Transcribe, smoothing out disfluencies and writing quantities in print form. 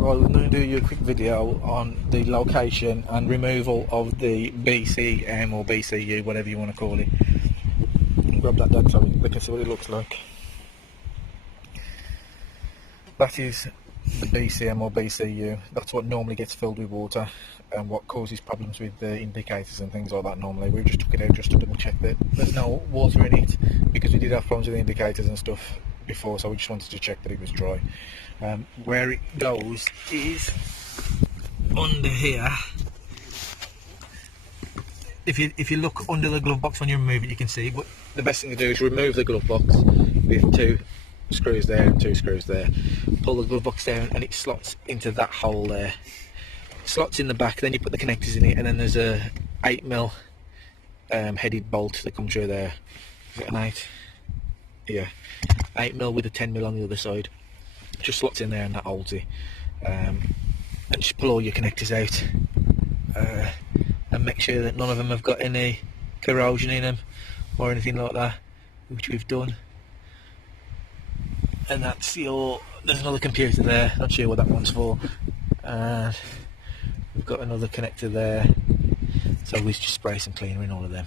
Right, I'm going to do you a quick video on the location and removal of the BCM or BCU, whatever you want to call it. Grab that down so we can see what it looks like. That is the BCM or BCU. That's what normally gets filled with water and what causes problems with the indicators and things like that normally. We just took it out just to double check that there's no water in it, because we did have problems with the indicators and stuff before, so we just wanted to check that it was dry. Where it goes is under here. If you look under the glove box when you remove it, you can see, but the best thing to do is remove the glove box with 2 screws there and 2 screws there. Pull the glove box down and it slots into that hole there. It slots in the back, then you put the connectors in it, and then there's a 8mm headed bolt that comes through there. Is it an 8? Yeah, 8mm with a 10mm on the other side. Just slots in there and that holds it. And just pull all your connectors out and make sure that none of them have got any corrosion in them or anything like that, which we've done. And that's there's another computer there, not sure what that one's for, and we've got another connector there, so we just spray some cleaner in all of them.